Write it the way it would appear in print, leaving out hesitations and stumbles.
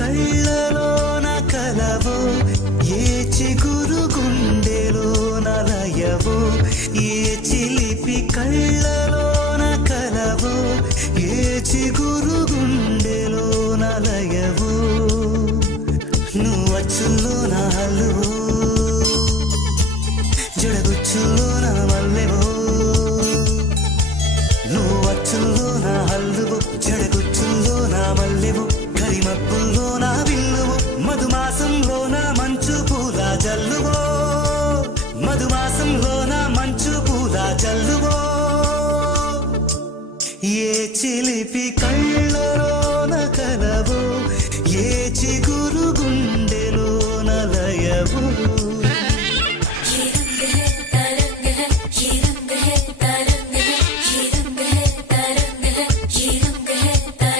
కళ్ళలోన కలవో, ఏ చిగురు గుండెలోన లయవో, ఏ చిలిపి కళ్ళలోన కలవో, ఏ చిగురు గుండెలోన లయవో, నువ్వచ్చుల్లోన హల్లువో, జడగుచ్చుల్లోన మల్లెవో, నువ్వచ్చుల్లోన హల్లువో, జడగుచ్చుల్లోన మల్లెవో, కరిమప్పుల్లోన విల్లువో, మధుమాసంలోన మంచు పూల జల్లువో, మధుమాసంలోన మంచు పూల జల్లువో, ఏ చిలి